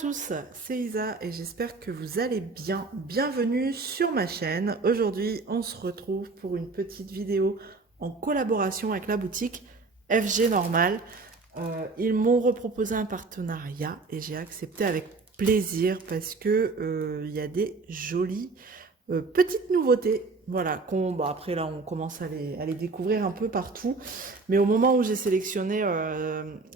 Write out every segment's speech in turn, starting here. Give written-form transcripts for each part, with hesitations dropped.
tous, c'est Isa et j'espère que vous allez bien. Bienvenue sur ma chaîne. Aujourd'hui, on se retrouve pour une petite vidéo en collaboration avec la boutique FG Normal. Ils m'ont reproposé un partenariat et j'ai accepté avec plaisir parce que il y a des jolies petites nouveautés. Voilà, après là on commence à les découvrir un peu partout. Mais au moment où j'ai sélectionné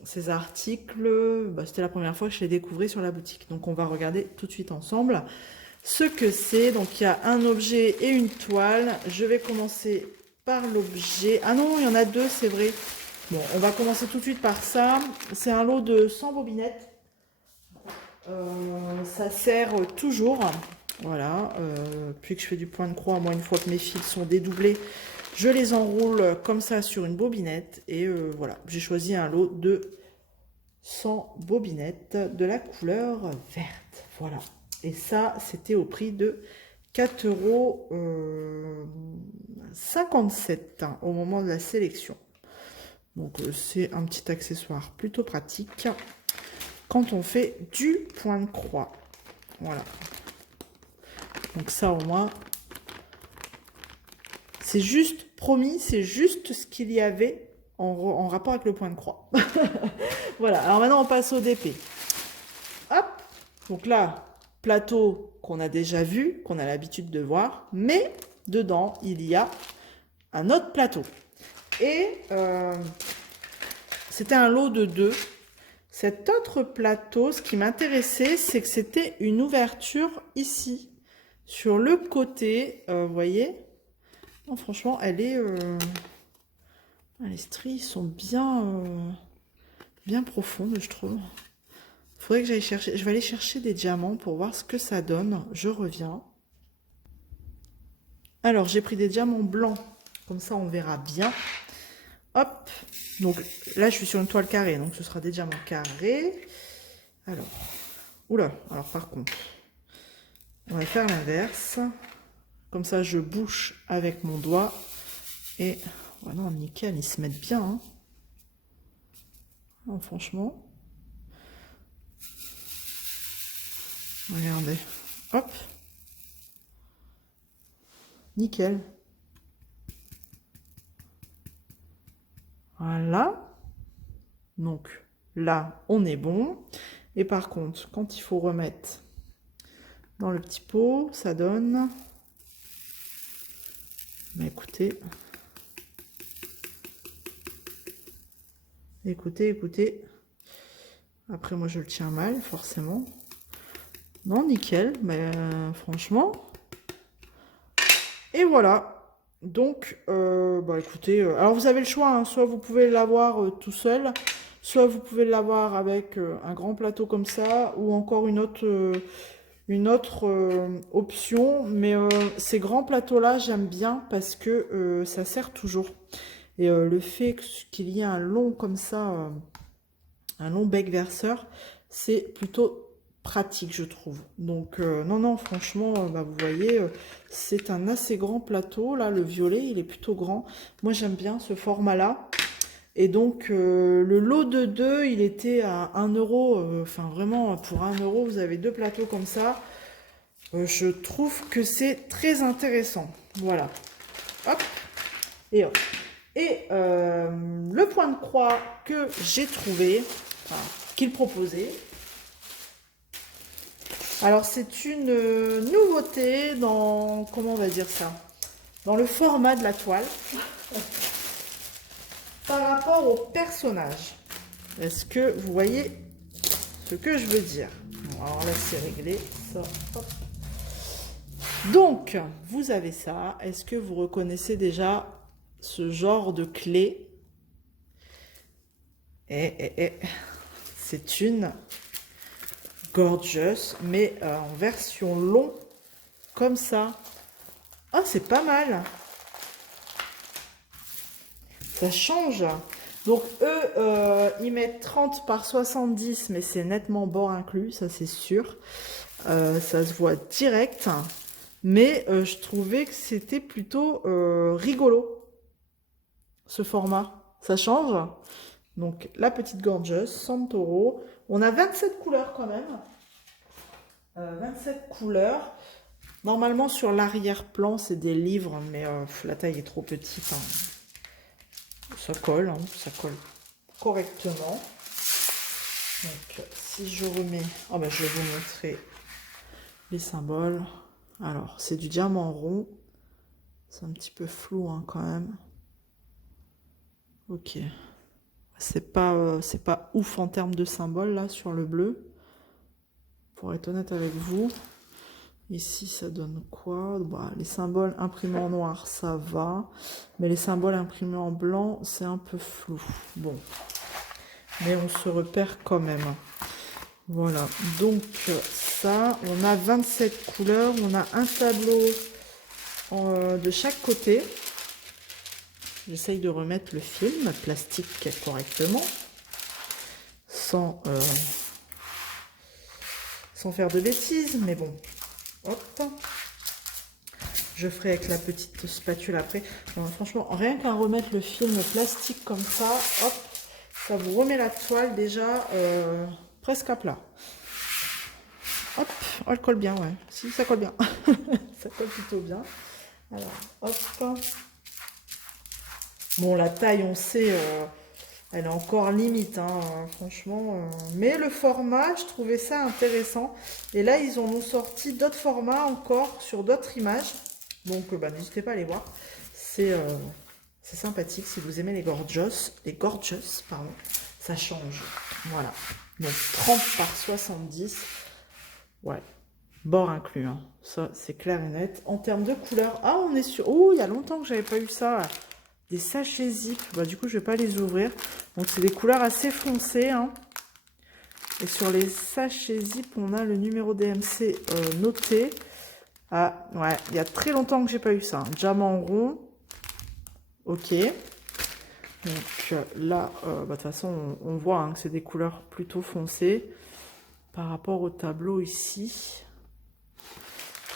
ces articles, c'était la première fois que je les découvrais sur la boutique. Donc on va regarder tout de suite ensemble ce que c'est. Donc il y a un objet et une toile. Je vais commencer par l'objet. Ah non, il y en a deux, c'est vrai. Bon, on va commencer tout de suite par ça. C'est un lot de 100 bobinettes. Ça sert toujours. Voilà, puis que je fais du point de croix, moi une fois que mes fils sont dédoublés, je les enroule comme ça sur une bobinette. Et voilà, j'ai choisi un lot de 100 bobinettes de la couleur verte. Voilà, et ça c'était au prix de 4,57 € au moment de la sélection. Donc c'est un petit accessoire plutôt pratique quand on fait du point de croix. Voilà. Donc ça au moins, c'est juste, promis, c'est juste ce qu'il y avait en rapport avec le point de croix. Voilà, alors maintenant on passe au DP. Hop, donc là, plateau qu'on a déjà vu, qu'on a l'habitude de voir, mais dedans il y a un autre plateau. Et c'était un lot de 2. Cet autre plateau, ce qui m'intéressait, c'est que c'était une ouverture ici. Sur le côté, vous voyez, non, franchement, les stries sont bien profondes, je trouve. Il faudrait que j'aille chercher, je vais aller chercher des diamants pour voir ce que ça donne. Je reviens. Alors, j'ai pris des diamants blancs, comme ça on verra bien. Hop, donc là je suis sur une toile carrée, donc ce sera des diamants carrés. Alors, oula, alors par contre, on va faire l'inverse. Comme ça, je bouche avec mon doigt. Et voilà, non, nickel, ils se mettent bien. Hein. Non, franchement. Regardez. Hop. Nickel. Voilà. Donc là, on est bon. Et par contre, quand il faut remettre dans le petit pot, ça donne... Mais écoutez, écoutez. Après, moi, je le tiens mal, forcément. Non, nickel, mais franchement. Et voilà. Donc, écoutez, alors vous avez le choix, hein, soit vous pouvez l'avoir tout seul, soit vous pouvez l'avoir avec un grand plateau comme ça, ou encore une autre option. Mais ces grands plateaux-là, j'aime bien parce que ça sert toujours. Et le fait qu'il y ait un long comme ça, un long bec verseur, c'est plutôt pratique, je trouve. Donc non, franchement, vous voyez, c'est un assez grand plateau. Là, le violet, il est plutôt grand. Moi, j'aime bien ce format-là. Et donc, le lot de 2, il était à 1 €. Enfin, vraiment, pour 1 €, vous avez 2 plateaux comme ça. Je trouve que c'est très intéressant. Voilà. Hop. Et hop. Et le point de croix que j'ai trouvé, enfin, qu'il proposait. Alors, c'est une nouveauté dans, comment on va dire ça, dans le format de la toile. Par rapport au personnage. Est-ce que vous voyez ce que je veux dire? Bon, alors là, c'est réglé. Ça, hop. Donc, vous avez ça. Est-ce que vous reconnaissez déjà ce genre de clé? C'est une Gorgeous, mais en version long, comme ça. Ah, c'est pas mal. Ça change. Donc, eux, ils mettent 30 par 70, mais c'est nettement bord inclus, ça c'est sûr. Ça se voit direct. Mais je trouvais que c'était plutôt rigolo, ce format. Ça change. Donc, la petite Gorgeous, 100 €. On a 27 couleurs quand même. 27 couleurs. Normalement, sur l'arrière-plan, c'est des livres, mais la taille est trop petite. Hein. Ça colle correctement. Donc, si je remets... Oh, bah, je vais vous montrer les symboles. Alors, c'est du diamant rond. C'est un petit peu flou hein, quand même. Ok. C'est pas ouf en termes de symboles, là, sur le bleu. Pour être honnête avec vous. Ici, ça donne quoi? Bah, les symboles imprimés en noir, ça va. Mais les symboles imprimés en blanc, c'est un peu flou. Bon. Mais on se repère quand même. Voilà. Donc, ça, on a 27 couleurs. On a un tableau de chaque côté. J'essaye de remettre le film plastique correctement. Sans faire de bêtises. Mais bon. Hop. Je ferai avec la petite spatule après. Non, franchement, rien qu'à remettre le film plastique comme ça, hop, ça vous remet la toile déjà presque à plat. Hop, oh, elle colle bien, ouais. Si, ça colle bien. Ça colle plutôt bien. Alors, hop. Bon, la taille, on sait, elle est encore limite, hein, franchement. Mais le format, je trouvais ça intéressant. Et là, ils en ont sorti d'autres formats encore sur d'autres images. Donc, bah, n'hésitez pas à les voir. C'est sympathique si vous aimez les gorgeous, pardon, ça change. Voilà. Donc, 30 par 70. Ouais. Bord inclus. Hein. Ça, c'est clair et net. En termes de couleurs, ah, on est sur... Oh, il y a longtemps que j'avais pas eu ça. Là. Des sachets zip. Bah, du coup, je vais pas les ouvrir. Donc, c'est des couleurs assez foncées. Hein. Et sur les sachets zip, on a le numéro DMC noté. Ah, ouais, il y a très longtemps que j'ai pas eu ça. Diamant rond. Ok. Donc là, bah, de toute façon, on voit hein, que c'est des couleurs plutôt foncées. Par rapport au tableau ici.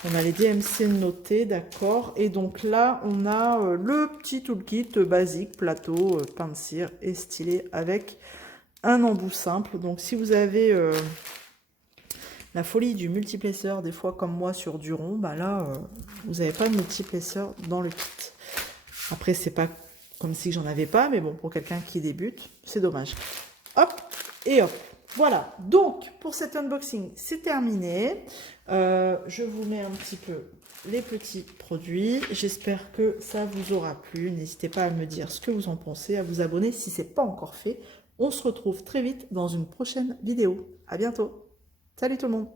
On a les DMC notés, d'accord. Et donc là, on a le petit toolkit basique, plateau, pain de cire et stylet avec un embout simple. Donc si vous avez... la folie du multiplesseur, des fois comme moi sur du rond, bah là, vous n'avez pas de multiplesseur dans le kit. Après, c'est pas comme si j'en avais pas, mais bon, pour quelqu'un qui débute, c'est dommage. Hop, et hop. Voilà, donc pour cet unboxing, c'est terminé. Je vous mets un petit peu les petits produits. J'espère que ça vous aura plu. N'hésitez pas à me dire ce que vous en pensez, à vous abonner si ce n'est pas encore fait. On se retrouve très vite dans une prochaine vidéo. À bientôt. Salut tout le monde!